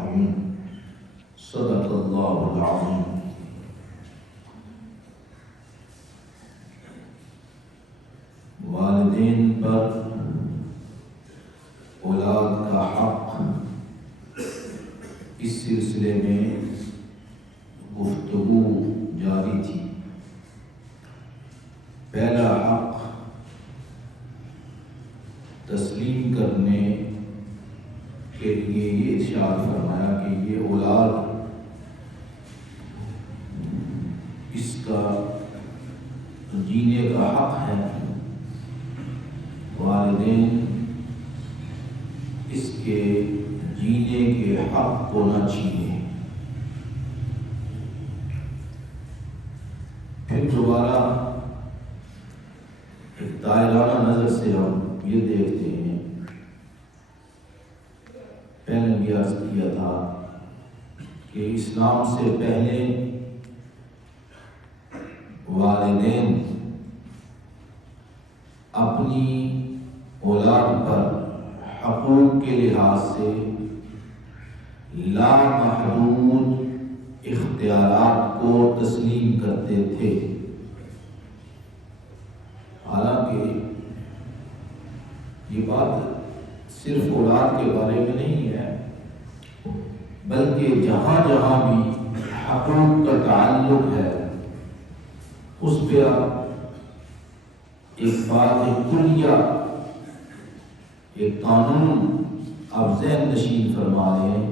الأعين صدق الله العظيم. والدین پر اولاد کا حق، اس سلسلے میں گفتگو جاری تھی. پہلا حق تسلیم کرنے کے لیے یہ ارشاد فرمایا کہ یہ اولاد اس کا جینے کا حق ہے، والدین اس کے جینے کے حق کو نہ چھینیں. پھر دوبارہ ایک دائرانہ نظر سے ہم یہ دیکھتے ہیں، پہلے بھی عرض کیا تھا کہ اسلام سے پہلے والدین اپنی اولاد پر حقوق کے لحاظ سے لامحدود اختیارات کو تسلیم کرتے تھے. حالانکہ یہ بات صرف اولاد کے بارے میں نہیں ہے، بلکہ جہاں جہاں بھی حقوق کا تعلق ہے اس پہ آپ ایک بات کلیہ، ایک قانون آپ ذہن نشین فرما لیں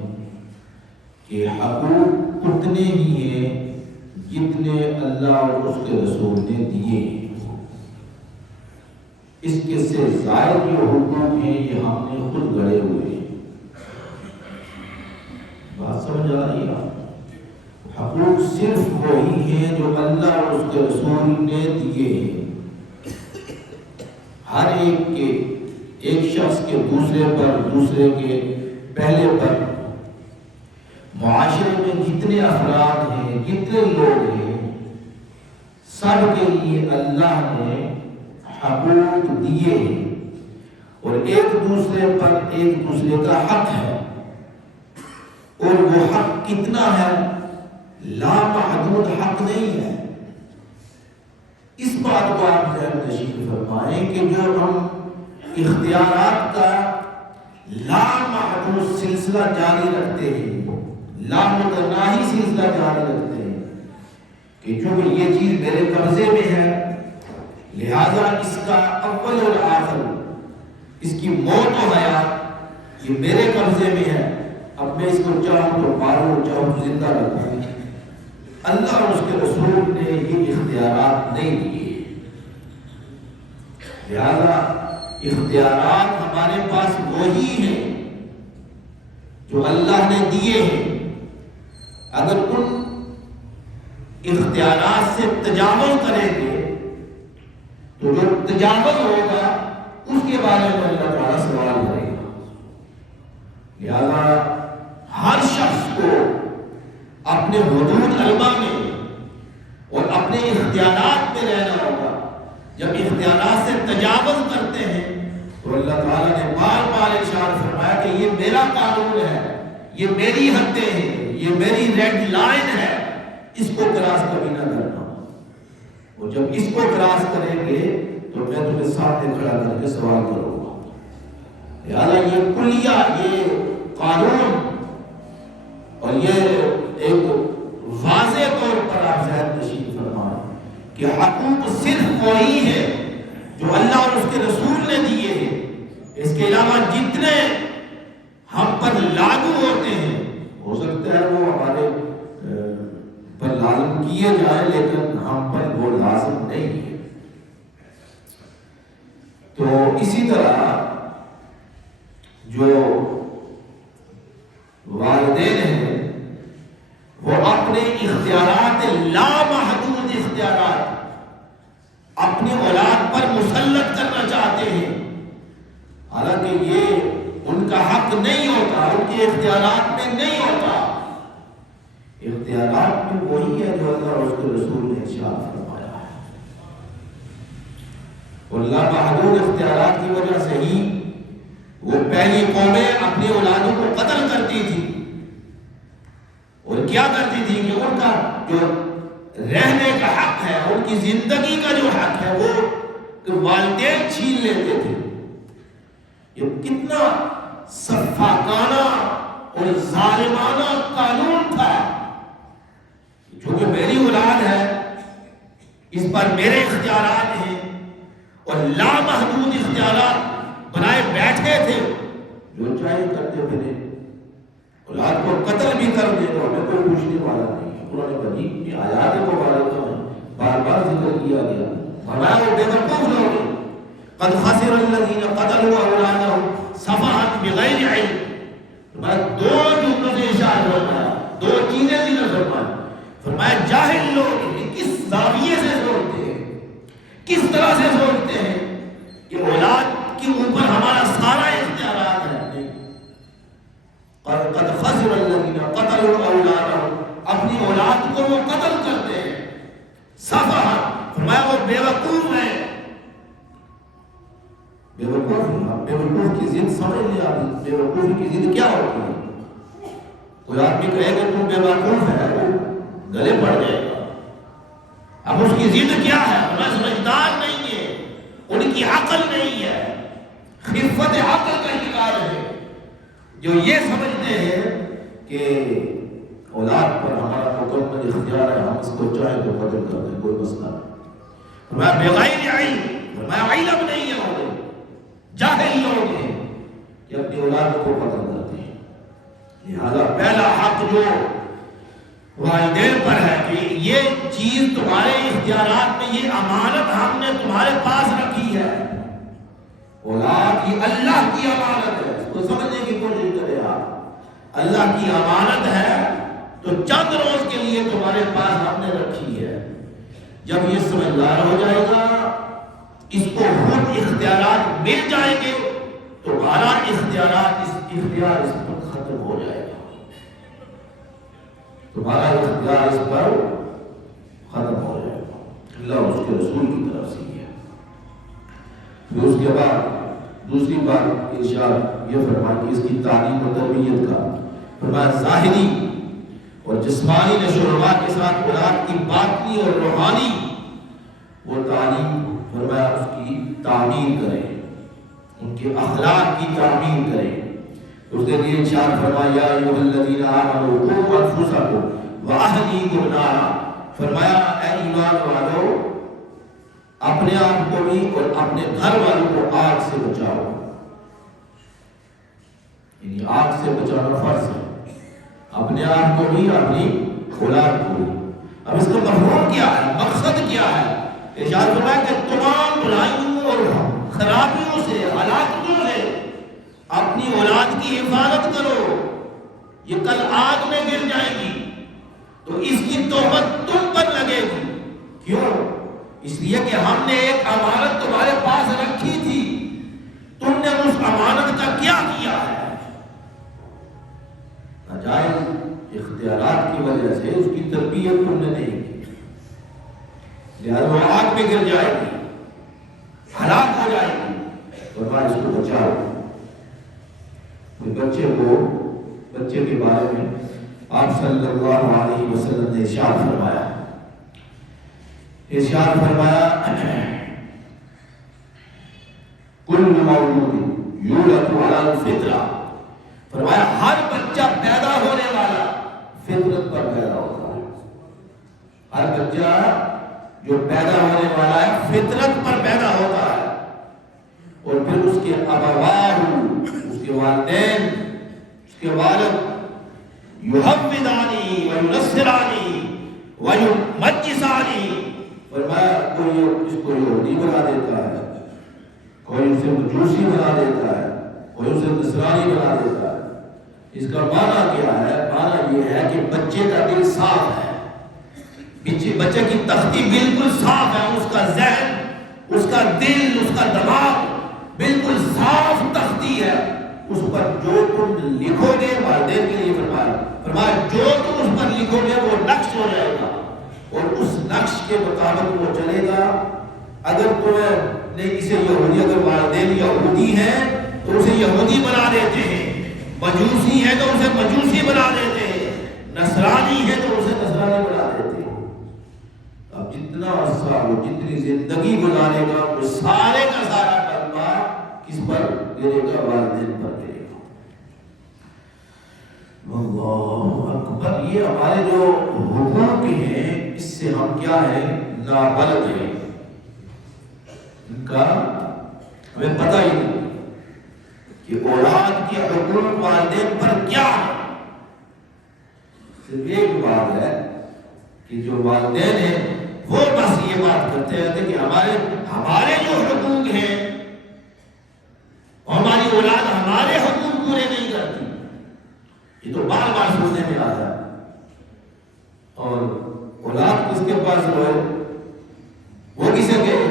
کہ حقوق اتنے ہی ہیں جتنے اللہ اور اس کے رسول نے دیے. اس کے سے زائد جو حقوق ہیں یہ ہم نے خود گڑے ہوئے ہیں. بات سمجھ آ رہی ہے؟ حقوق صرف وہی ہیں جو اللہ اور اس کے رسول نے دیے ہیں. ہر ایک کے، ایک شخص کے دوسرے پر، دوسرے کے پہلے پر، معاشرے میں جتنے افراد ہیں، جتنے لوگ ہیں، سب کے لیے اللہ نے حقوق دیے ہیں اور ایک دوسرے پر ایک دوسرے کا حق ہے. اور وہ حق کتنا ہے؟ لامحدود حق نہیں ہے. اس بات کو آپ ذہن نشین فرمائیں کہ جو ہم اختیارات کا لامحدود سلسلہ جاری رکھتے ہیں، لامتناہی سلسلہ جاری رکھتے ہیں کہ جو یہ چیز میرے قبضے میں ہے لہذا اس کا اول اور آخر، اس کی موت و حیات یہ میرے قبضے میں ہے، اب میں اس کو چاہوں تو ماروں، چاہوں تو زندہ رکھوں. اللہ اور اس کے رسول نے یہ اختیارات نہیں دیے. لہذا اختیارات ہمارے پاس وہی ہیں جو اللہ نے دیے ہیں. اگر ان اختیارات سے تجاوز کریں گے تو جو تجاوز ہوگا اس کے بارے میں اللہ تعالیٰ سوال کرے گا. لہذا ہر شخص کو اپنے حدود علما میں اور اپنے اختیارات میں رہنا ہوگا. جب اختیارات سے تجاوز کرتے ہیں تو اللہ تعالیٰ نے بار بار ارشاد فرمایا کہ یہ میرا قانون ہے، یہ میری حدیں ہیں، یہ میری ریڈ لائن ہے، اس کو کراس کبھی نہ کرنا. اور جب اس کو کراس کریں گے تو میں تمہیں سامنے کھڑا کر کے سوال کروں گا. لہٰذا یہ کلیہ، یہ قانون اور یہ ایک واضح طور پر آپ ذہن نشین فرمائیں کہ حقوق صرف وہی ہے جو اللہ اور اس کے رسول نے دیے ہیں. اس کے علاوہ جتنے ہم پر لاگو ہوتے ہیں ہو سکتا ہے وہ ہمارے پر لازم کیے جائیں لیکن ہم پر وہ لازم نہیں ہے. تو اسی طرح جو والدین ہیں وہ اپنے اختیارات، لامحدود اختیارات اپنی اولاد پر مسلط کرنا چاہتے ہیں، حالانکہ یہ ان کا حق نہیں ہوتا، ان کے اختیارات میں نہیں ہوتا. اختیارات میں وہی ہے جو اللہ اور اس کے رسول نے ارشاد فرمایا ہے. اور لامحدود اختیارات کی وجہ سے ہی وہ پہلی قومیں اپنی اولادوں کو قتل کرتی تھی اور کیا کرتی تھی کہ ان کا جو رہنے کا حق ہے، ان کی زندگی کا جو حق ہے وہ والدین چھین لیتے تھے۔ یہ کتنا سفاکانہ اور ظالمانہ قانون تھا۔ جو کہ میری اولاد ہے، اس پر میرے اختیارات ہیں اور لامحدود اختیارات بنائے بیٹھے تھے، جو چاہے کرتے پھرے، اولاد کو قتل بھی کر دے تو ہمیں کوئی پوچھنے والا نہیں ہے۔ قرآن مجید کی آیات مبارکہ میں بار بار ذکر کیا گیا، فرمایا وہ بے وقوف لوگ ہیں، قد خسر الذین قتلوا اولادهم سفہا بغیر علم۔ فرمایا دو جملوں سے اشارہ فرمایا، دو چیزیں ذکر فرمایا۔ فرمایا جاہل لوگ کس زاویے سے سوچتے ہیں، کس طرح سے سوچتے ہیں کہ اولاد کے اوپر ہمارا سارا اختیارات ہے۔ قد خسر الذین قتلوا اولادهم، اپنی اولاد کو وہ قتل کرتے ہیں، سفہا، فرمایا وہ بے وقوف ہیں۔ بے وقوف کی ضد سمجھ لیں آپ، بے وقوف کی ضد کیا ہوتی ہے؟ کوئی آدمی کہے کہ تم بے وقوف ہے، وہ گلے پڑ جائے گا۔ اب اس کی ضد کیا ہے؟ وہ سمجھدار نہیں ہے، ان کی عقل نہیں ہے، خفت عقل کا شکار ہے، جو یہ سمجھتے ہیں کہ اولاد پر ہمارا مکمل اختیار ہے، ہم اس کو چاہیں تو قتل کر دیں، کوئی مسئلہ نہیں۔ فرمایا بغیر علم، فرمایا علم نہیں ہے، انہیں جاہل لوگ ہیں کہ اپنی اولاد کو قتل کرتے ہیں۔ لہذا پہلا حق جو والدین پر ہے کہ یہ چیز تمہارے اختیارات میں، یہ امانت ہم نے تمہارے پاس رکھی ہے، اولاد یہ اللہ کی امانت ہے، اس کو سمجھنے کی کوشش کرے آپ۔ اللہ کی امانت ہے تو چند روز کے لیے تمہارے پاس ہم نے رکھی ہے، جب یہ سمجھدار ہو جائے گا، اس کو خود اختیارات مل جائیں گے، تمہارا اختیار اس پر ختم ہو جائے گا، تمہارا اختیار اس پر ختم ہو جائے گا۔ اللہ اس کے رسول کی طرف سے ہے۔ پھر اس کے بعد دوسری بات ارشاد یہ فرمایا کہ اس کی تعلیم و تربیت کا، فرمایا ظاہری اور جسمانی نشو و نما کے ساتھ اولاد کی باطنی اور روحانی وہ تعلیم، فرمایا اس کی تعمیر کریں، ان کے اخلاق کی تعمیر کریں۔ اس کے لیے ارشاد فرمایا یا ایھا الذین آمنوا قوا انفسکم واہلیکم نارا، فرمایا اے ایمان والو اپنے آپ کو بھی اور اپنے گھر والوں کو آگ سے بچاؤ، یعنی آگ سے بچانا فرض ہے، اپنے آپ کو بھی اپنی اولاد کو بھی۔ اب اس کا مفہوم کیا ہے، مقصد کیا ہے؟ ارشاد فرمایا کہ تمام برائیوں اور خرابیوں سے، ہلاکتوں سے اپنی اولاد کی حفاظت کرو، یہ کل آگ میں گر جائے گی تو اس کی تہمت تم پر لگے گی۔ کیوں؟ اس لیے کہ ہم نے ایک امانت تمہارے پاس رکھی تھی، تم نے اس امانت کا کیا کیا ہے؟ ناجائز اختیارات کی وجہ سے اس کی تربیت تم نے نہیں کی، لہذا وہ آگ میں گر جائے گی، ہلاک ہو جائے گی، فرمایا اس کو بچاؤ۔ بچے کے بارے میں آپ صلی اللہ علیہ وسلم نے ارشاد فرمایا، کل مولود یولد علی الفطرہ، فرمایا ہر بچہ پیدا ہونے والا فطرت پر پیدا ہوتا ہے، ہر بچہ جو پیدا ہونے والا ہے فطرت پر پیدا ہوتا ہے، اور پھر اس کے ابواہ، اس کے والدین، اس کے والد یحودانی وینصرانی ویمجسانی، فرمایا کوئی اس کو یہودی بنا دیتا ہے، کوئی اسے مجوسی بنا دیتا ہے، کوئی اسے نصرانی بنا دیتا ہے۔ اس کا معنی کیا ہے؟ معنی یہ ہے کہ بچے کا دل صاف ہے، بچے کی تختی بالکل صاف ہے، اس کا ذہن، اس کا دل، اس کا دماغ بالکل صاف تختی ہے، اس پر جو تم لکھو گے، والدین کے لیے فرمایا جو تم اس پر لکھو گے وہ نقش ہو جائے گا، اور اس نقش کے مطابق وہ چلے گا۔ اگر تمہیں نے اسے یہودی، اگر والدین یہودی ہیں تو اسے یہودی بنا دیتے ہیں، مجوسی ہے تو اسے مجوسی بنا دیتے ہیں، نصرانی ہے تو اسے نصرانی بنا دیتے ہیں۔ اب جتنا عرصہ وہ جتنی زندگی گزارے گا وہ سارے کا سارا کلمہ کس پر گرے گا؟ والدین پر گرے گا۔ اللہ اکبر۔ یہ ہمارے جو حقوق ہیں اس سے ہم کیا ہیں؟ نابلد ہیں، ان کا ہمیں پتہ ہی نہیں کہ اولاد کے حقوق والدین پر کیا ہے۔ صرف ایک بات ہے کہ جو والدین ہیں وہ بس یہ بات کرتے رہتے کہ ہمارے جو حقوق ہیں ہماری اولاد ہمارے حقوق پورے نہیں کرتی۔ یہ تو بار بار سننے میں آتا ہے، اور اولاد کس کے پاس ہے؟ وہ کسے کہے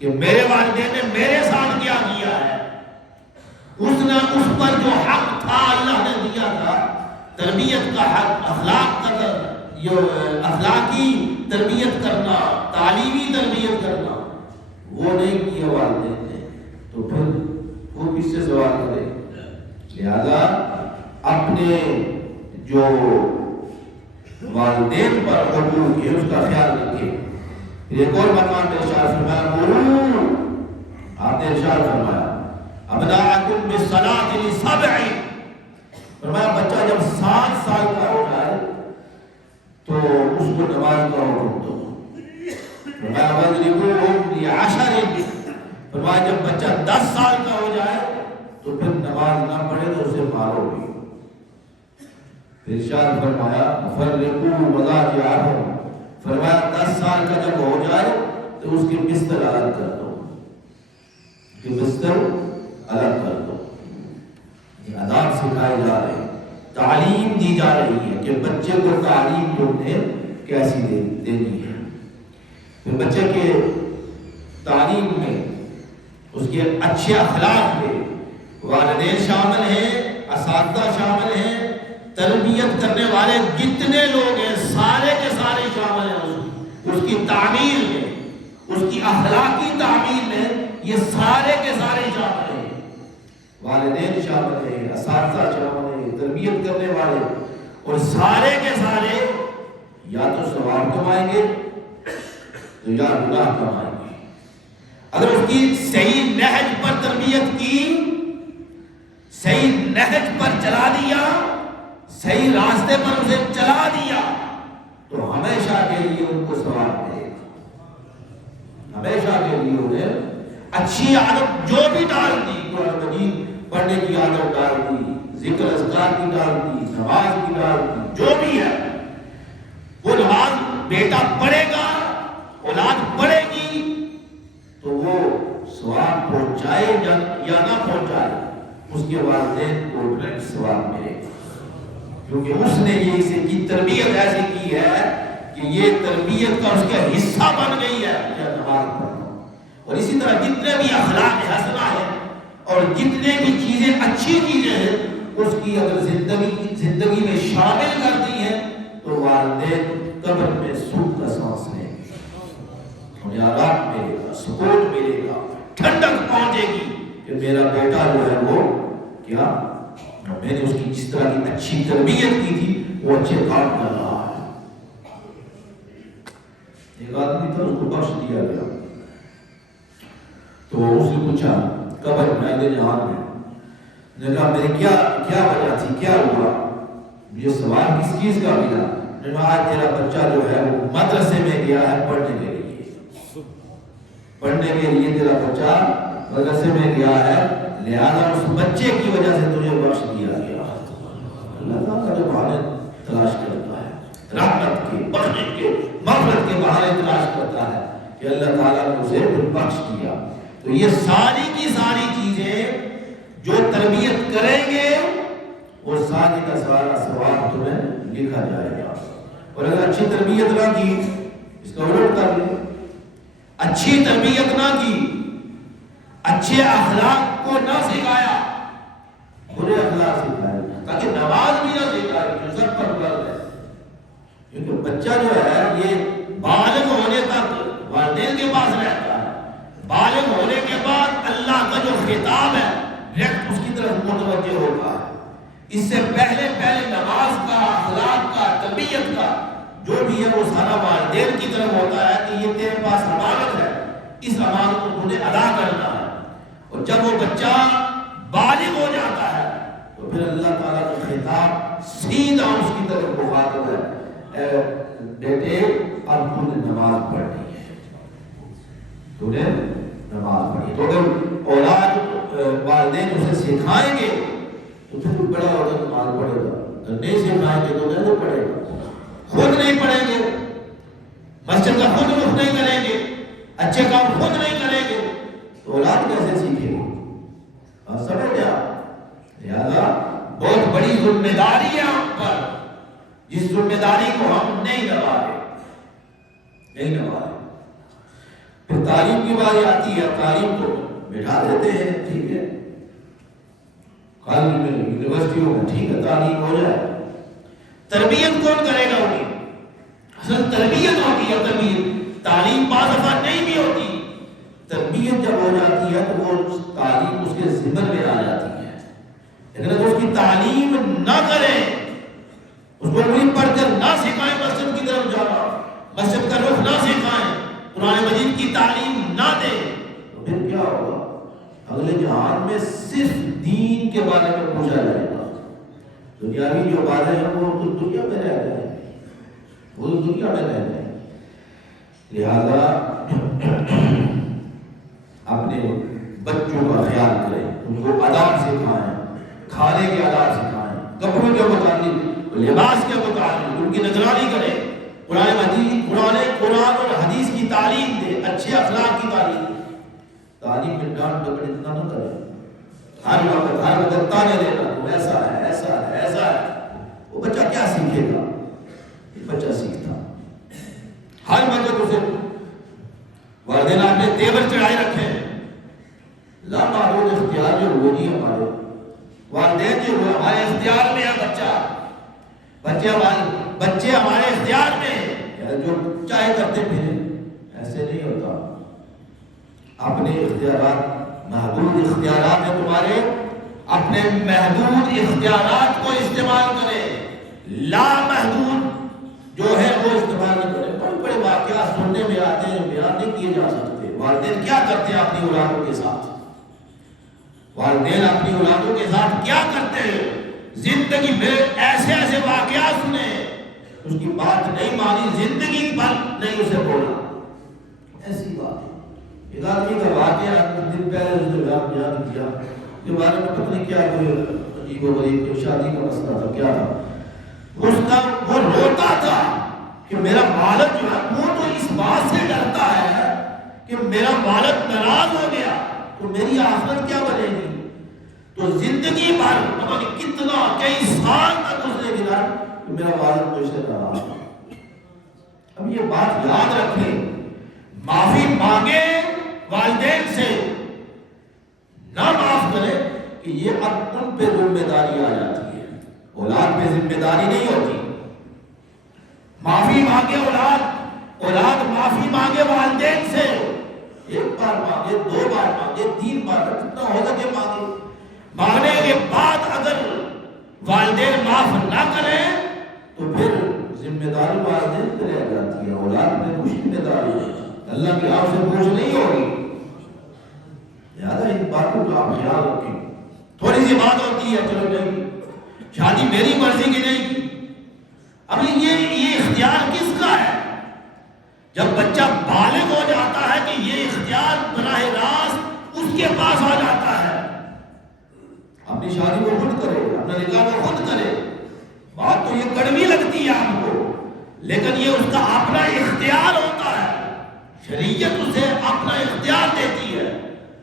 کہ میرے والدین نے میرے ساتھ کیا کیا ہے، اس پر جو حق تھا اللہ نے دیا تھا، تربیت کا حق، اخلاقی تربیت کرنا، تعلیمی تربیت کرنا، وہ نہیں کیا والدین نے، تو پھر وہ کس سے سوال کرے؟ لہذا اپنے جو والدین پر حقوق ہے اس کا خیال رکھے۔ پھر ایک اور مقام میں ارشاد فرمایا، آپ نے ارشاد فرمایا ابناءکم بالصلاۃ لسبع، فرمایا بچہ جب 7 سال کا ہو جائے تو اس کو نماز کا حکم دو۔ فرمایا واضربوہم لعشر، فرمایا جب بچہ 10 سال کا ہو جائے تو پھر نماز نہ پڑھے تو اسے مارو بھی۔ پھر ارشاد فرمایا فرقوا مضاجعہم، فرمایا 10 سال کا جب ہو جائے تو اس کے بستر الگ کر دو، اس کے بستر الگ کر دو۔ یہ آداب سکھائے جا رہے ہیں، تعلیم دی جا رہی ہے کہ بچے کو تعلیم جو نے کیسی دینی ہے۔ پھر بچے کے تعلیم میں، اس کے اچھے اخلاق میں والدین شامل ہیں، اساتذہ شامل ہیں، تربیت کرنے والے جتنے لوگ ہیں سارے کے سارے شامل ہیں اس کی تعمیر میں، اس کی اخلاقی تعمیر میں، یہ سارے کے سارے شامل ہیں۔ والدین شامل ہیں، اساتذہ شامل ہیں، تربیت کرنے والے، اور سارے کے سارے یا تو ثواب کمائیں گے تو یا گناہ کمائیں گے۔ اگر اس کی صحیح نہج پر تربیت کی، صحیح نہج پر چلا دیا، صحیح راستے پر اسے چلا دیا تو ہمیشہ کے لیے ان کو ثواب ملے گا، ہمیشہ کے لیے انہیں اچھی عادت جو بھی ڈال دی، قرآن مجید پڑھنے کی عادت ڈال دی، ذکر اذکار کی ڈال دی، نماز کی ڈال دی، جو بھی ہے وہ نماز بیٹا پڑھے گا، اولاد پڑھے گی تو وہ ثواب پہنچائے یا نہ پہنچائے، اس کے والدین کو ڈائریکٹ ثواب ملے گا، کیونکہ اس نے یہ اسے کی تربیت ایسی کی ہے کہ یہ تربیت کا اس کا حصہ بن گئی ہے یا نماز پڑھنا۔ اور اسی طرح جتنے بھی اخلاق حسنہ ہیں اور جتنے بھی چیزیں اچھی چیزیں ہیں اس کی اگر زندگی میں شامل کرتی ہیں تو والدین قبر میں سکون کا سانس لیں گے، انہیں آرام ملے گا، سکون ملے گا، ٹھنڈک پہنچے گی کہ میرا بیٹا جو ہے وہ کیا، میں نے اس کی جس طرح کی اچھی تربیت کی تھی وہ اچھے کام کر رہا ہے۔ ایک آدمی تھا، اس کو بخش دیا گیا تو اس نے پوچھا قبر میں جہان میں، نے کہا میری کیا وجہ تھی، کیا ہوا، یہ سوال کس چیز کا ملا؟ نے کہا آج تیرا بچہ جو ہے وہ مدرسے میں گیا ہے پڑھنے کے لیے، پڑھنے کے لیے تیرا بچہ مدرسے میں گیا ہے، لہذا اس بچے کی وجہ سے تجھے بخش دیا گیا۔ اللہ تعالیٰ جو بہانے تلاش کرتا ہے، رحمت کے، بخشش کے، مغفرت کے بہانے تلاش کرتا ہے کہ اللہ تعالیٰ نے اسے بخش دیا۔ تو یہ ساری کی ساری چیزیں جو تربیت کریں گے وہ ساری کا سارا ثواب تمہیں لکھا جائے گا۔ اور اگر اچھی تربیت نہ کی، اس کا الٹ کر لیں، اچھی تربیت نہ کی، اچھے اخلاق کو نہ سکھایا، برے اخلاق سکھائے، تاکہ نماز بھی نہ سکھائے جو سب پر فرض ہے، کیونکہ بچہ جو ہے یہ بالغ ہونے تک والدین کے پاس رہتا ہے، بالغ ہونے کے بعد اللہ کا جو خطاب ہے ڈائریکٹ اس کی طرف متوجہ ہوتا ہے، اس سے پہلے نماز کا، اخلاق کا، تربیت کا جو بھی ہے وہ سارا والدین کی طرف ہوتا ہے کہ یہ تیرے پاس امانت ہے، اس امانت کو تم نے ادا کرنا ہے۔ اور جب وہ بچہ بالغ ہو جاتا ہے تو پھر اللہ تعالیٰ کا خطاب سیدھا اس کی طرف مخاطب ہے، اے بیٹے اب تم نے نماز پڑھنی ہے، تم نے نماز پڑھی۔ تو اگر اولاد والدین اسے سکھائیں گے تو پھر بڑا ہوگا نماز پڑھے گا، اگر نہیں سکھائیں گے تو نہیں پڑھے گا، خود نہیں پڑھیں گے، مسجد کا خود رخ نہیں کریں گے، اچھے کام خود نہیں کریں گے تو اولاد کیسے سیکھے گی؟ آپ سمجھ گیا؟ لہذا بہت بڑی ذمہ داری ہے ہم پر، جس ذمہ داری کو ہم نہیں نبھا رہے۔ پھر تعلیم کی باری آتی ہے، تعلیم کو بٹھا دیتے ہیں، ٹھیک ہے کالج میں، یونیورسٹیوں میں، ٹھیک ہے تعلیم ہو جائے، تربیت کون کرے گا انہیں؟ اصل تربیت ہوتی ہے، تربیت تعلیم بعض دفعہ نہیں بھی ہوتی، تربیت جب ہو جاتی ہے تو وہ تعلیم اس کے ذمن میں آ جاتی ہے۔ لیکن اگر اس کی تعلیم نہ کریں، اس کو کوئی پڑھ کر نہ سکھائیں مسجد کی طرف جانا، مسجد کا رخ نہ سکھائیں، قرآن مجید کی تعلیم نہ دیں تو پھر کیا ہوگا؟ اگلے جہان میں صرف دین کے بارے میں پوچھا جائے گا، دنیاوی جو باتیں ہیں وہ تو دنیا میں رہ جائیں، وہ تو دنیا میں رہ جائیں۔ لہذا اپنے بچوں کا خیال کریں، ان کو آداب سکھائیں، کھانے کے آداب سکھائیں، کپڑوں کے متعلق، لباس کے متعلق ان کی نگرانی کریں، قرآن اور حدیث کی تعلیم دے، اچھے اخلاق کی تعلیم دے۔ تعلیم میں ڈانٹ ڈپٹ اتنا نہ کریں، ہر وقت تانے دینا، تو ایسا ہے ایسا ہے ایسا ہے، وہ بچہ کیا سیکھے گا؟ بچہ سیکھتا ہر وقت اسے والدین آپ نے تیور چڑھائے رکھے، لامحدود اختیار جو وہ نہیں ہمارے والدین جو ہمارے اختیار میں ہے، بچے ہمارے اختیار میں ہے، جو چاہے کرتے پھرے، ایسے نہیں ہوتا۔ اپنے اختیارات، محدود اختیارات ہیں تمہارے، اپنے محدود اختیارات کو استعمال کریں، لامحدود جو ہے وہ استعمال نہ کریں۔ بڑے بڑے واقعات سننے میں آتے ہیں، بیان نہیں کیے جا سکتے۔ والدین کیا کرتے ہیں اپنی اولادوں کے ساتھ؟ والدین اپنی اولادوں کے ساتھ کیا کرتے ہیں؟ زندگی میں ایسے ایسے واقعات سنے، اس کی بات نہیں مانی، زندگی بھر نہیں اسے بولا، ایسی بات ہے۔ ایک آدمی کا واقعہ کچھ دن پہلے اس نے بیان کیا، کے بارے میں پتہ نہیں کیا کوئی عجیب و غریب شادی کا مسئلہ تھا، کیا تھا وہ روتا تھا کہ میرا والد جو ہے وہ تو اس بات سے ڈرتا ہے کہ میرا والد ناراض ہو گیا تو میری آخرت کیا بنے گی۔ تو زندگی بھر کتنا کئی سال تک اس نے گنا کہ میرا والد مجھ سے ناراض ہو۔ اب یہ بات یاد رکھیں، معافی مانگے والدین سے، نہ معاف کرے کہ یہ اب ان پہ ذمہ داری آ جاتی ہے، اولاد پہ ذمہ داری نہیں ہوتی۔ معافی مانگے اولاد معافی مانگے والدین سے، ایک بار مانگے، دو بار مانگے، تین بار، کتنا ہو سکے مانگے۔ مانگنے کے بعد اگر والدین معاف نہ کریں تو پھر ذمہ داری والدین پہ رہ جاتی ہے، اولاد پہ کچھ ذمہ داری ہے، اللہ کی آپ سے پوچھ نہیں ہوگی۔ لہٰذا ان باتوں کا آپ خیال رکھیں۔ تھوڑی سی بات ہوتی ہے، چلو نہیں شادی میری مرضی کی نہیں کی، اب یہ اختیار کس کا ہے؟ جب بچہ بالغ ہو جاتا ہے کہ یہ اختیار براہ راست اس کے پاس آ جاتا ہے، اپنی شادی کو خود کرے، اپنا نکاح کو خود کرے۔ بات تو یہ کڑوی لگتی ہے آپ کو، لیکن یہ اس کا اپنا اختیار ہوتا ہے، شریعت اسے اپنا اختیار دیتی ہے۔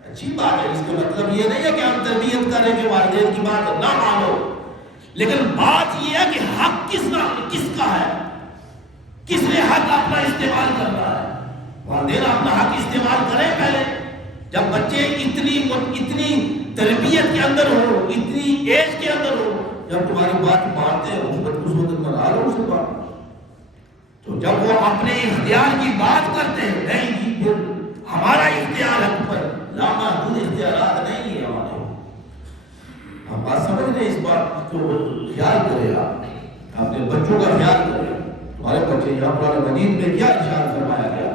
اچھی بات ہے، اس کا مطلب یہ نہیں ہے کہ ہم تربیت کریں کہ والدین کی بات نہ مانو، لیکن بات یہ ہے کہ حق کس کا ہے، کس نے حق اپنا استعمال کرنا ہے۔ والدین اپنا حق استعمال کریں پہلے، جب بچے اتنی تربیت کے اندر ہو، اتنی ایج کے اندر ہو، جب تمہاری بات مانتے ہیں اس وقت منا لو اسے بات۔ تو جب وہ اپنے اختیار کی بات کرتے ہیں، نہیں جی پھر ہمارا اختیار ہے، پر لامحدود اختیارات نہیں ہے ہمارے۔ ہم بات سمجھ رہے ہیں، اس بات کو خیال کرے آپ اپنے بچوں کا خیال کریں. تمہارے بچے یہاں قرآن مجید میں کیا ارشاد فرمایا گیا؟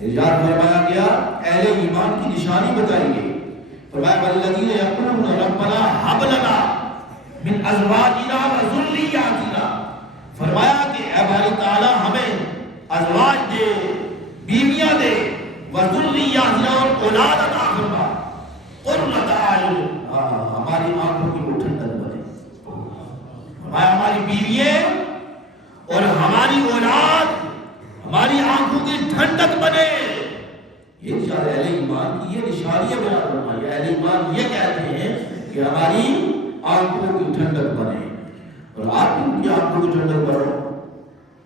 ارشاد فرمایا گیا اہل ایمان کی نشانی بتائی گئی. فرمایا والذین یقولون ربنا ھب لنا من ازواجنا وذریاتنا، فرمایا کہ اے باری تعالیٰ ہمیں ازواج دے، بیویاں دے، وذریاتنا اور اولاد عطا فرما، قرۃ اعین، ہماری آنکھوں کی وہ ٹھنڈک بنے. فرمایا ہماری بیوییں اور ہماری اولاد ہماری آنکھوں کی ٹھنڈک بنے. یہ اہل ایمان کی یہ نشانیاں بیان فرمائی. اہل ایمان یہ کہتے ہیں کہ ہماری آنکھوں کی ٹھنڈک بنے، اور آپ بھی ان کی آنکھوں کی ٹھنڈک بنو،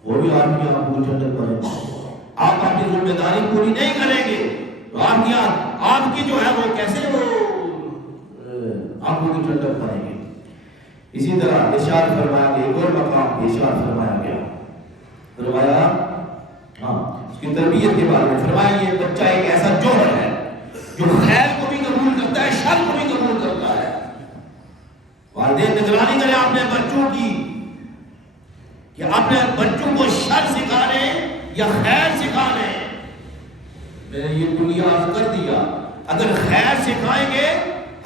وہ بھی آپ کی آنکھوں کی ٹھنڈک بنے. آپ اپنی ذمہ داری پوری نہیں کریں گے تو آپ کی جو ہے وہ کیسے وہ آنکھوں کی ٹھنڈک بنے گی. اسی طرح ارشاد فرمایا گیا، ایک اور مقام ارشاد فرمایا گیا، فرمایا اس کی تربیت کے بارے میں فرمایا یہ بچہ ایک ایسا جوہر ہے جو خیر کو بھی قبول کرتا ہے، شر کو بھی قبول کرتا ہے. والدین نگرانی کریں اپنے بچوں کی کہ اپنے بچوں کو شر سکھانے یا خیر سکھانے. میں نے یہ کلیہ عرض کر دیا، اگر خیر سکھائیں گے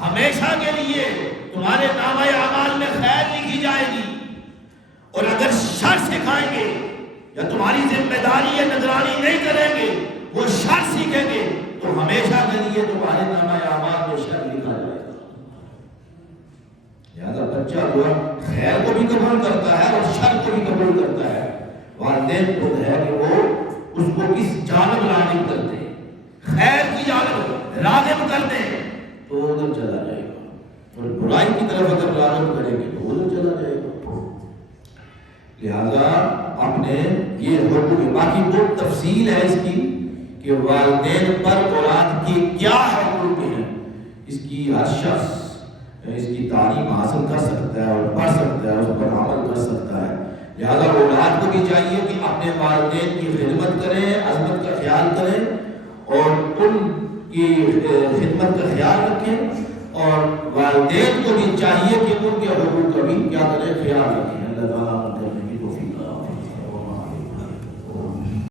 ہمیشہ کے لیے تمہارے نامہ اعمال میں خیر لکھی جائے گی، اور اگر شر سکھائیں گے یا تمہاری ذمہ داری یا نگرانی نہیں کریں گے، وہ شر سیکھیں گے تو ہمیشہ کے لیے تمہارے نامہ اعمال میں شر لکھا جائے گا. لہذا بچہ جو خیر کو بھی قبول کرتا ہے اور شر کو بھی قبول کرتا ہے. والدین کو ہے کہ وہ اس کو کس جانب راغب کرتے ہیں، خیر کی جانب راغب کر دیں تو ادھر چلا جائے گا، اور برائی کی طرف اگر راغب کریں گے تو ادھر چلا جائے گا. لہذا اپنے یہ حکم، باقی وہ تفصیل ہے اس کی کہ والدین پر اولاد کے کیا حقوق ہیں، اس کی ہر شخص اس کی تعلیم حاصل کر سکتا ہے اور پڑھ سکتا ہے، اس پر عمل کر سکتا ہے. لہذا اولاد کو بھی چاہیے کہ اپنے والدین کی خدمت کریں، عظمت کا خیال کریں اور ان کی خدمت کا خیال رکھیں، اور والدین کو بھی چاہیے کہ ان کے حقوق کا بھی کیا کریں، خیال رکھیں. اللہ تعالیٰ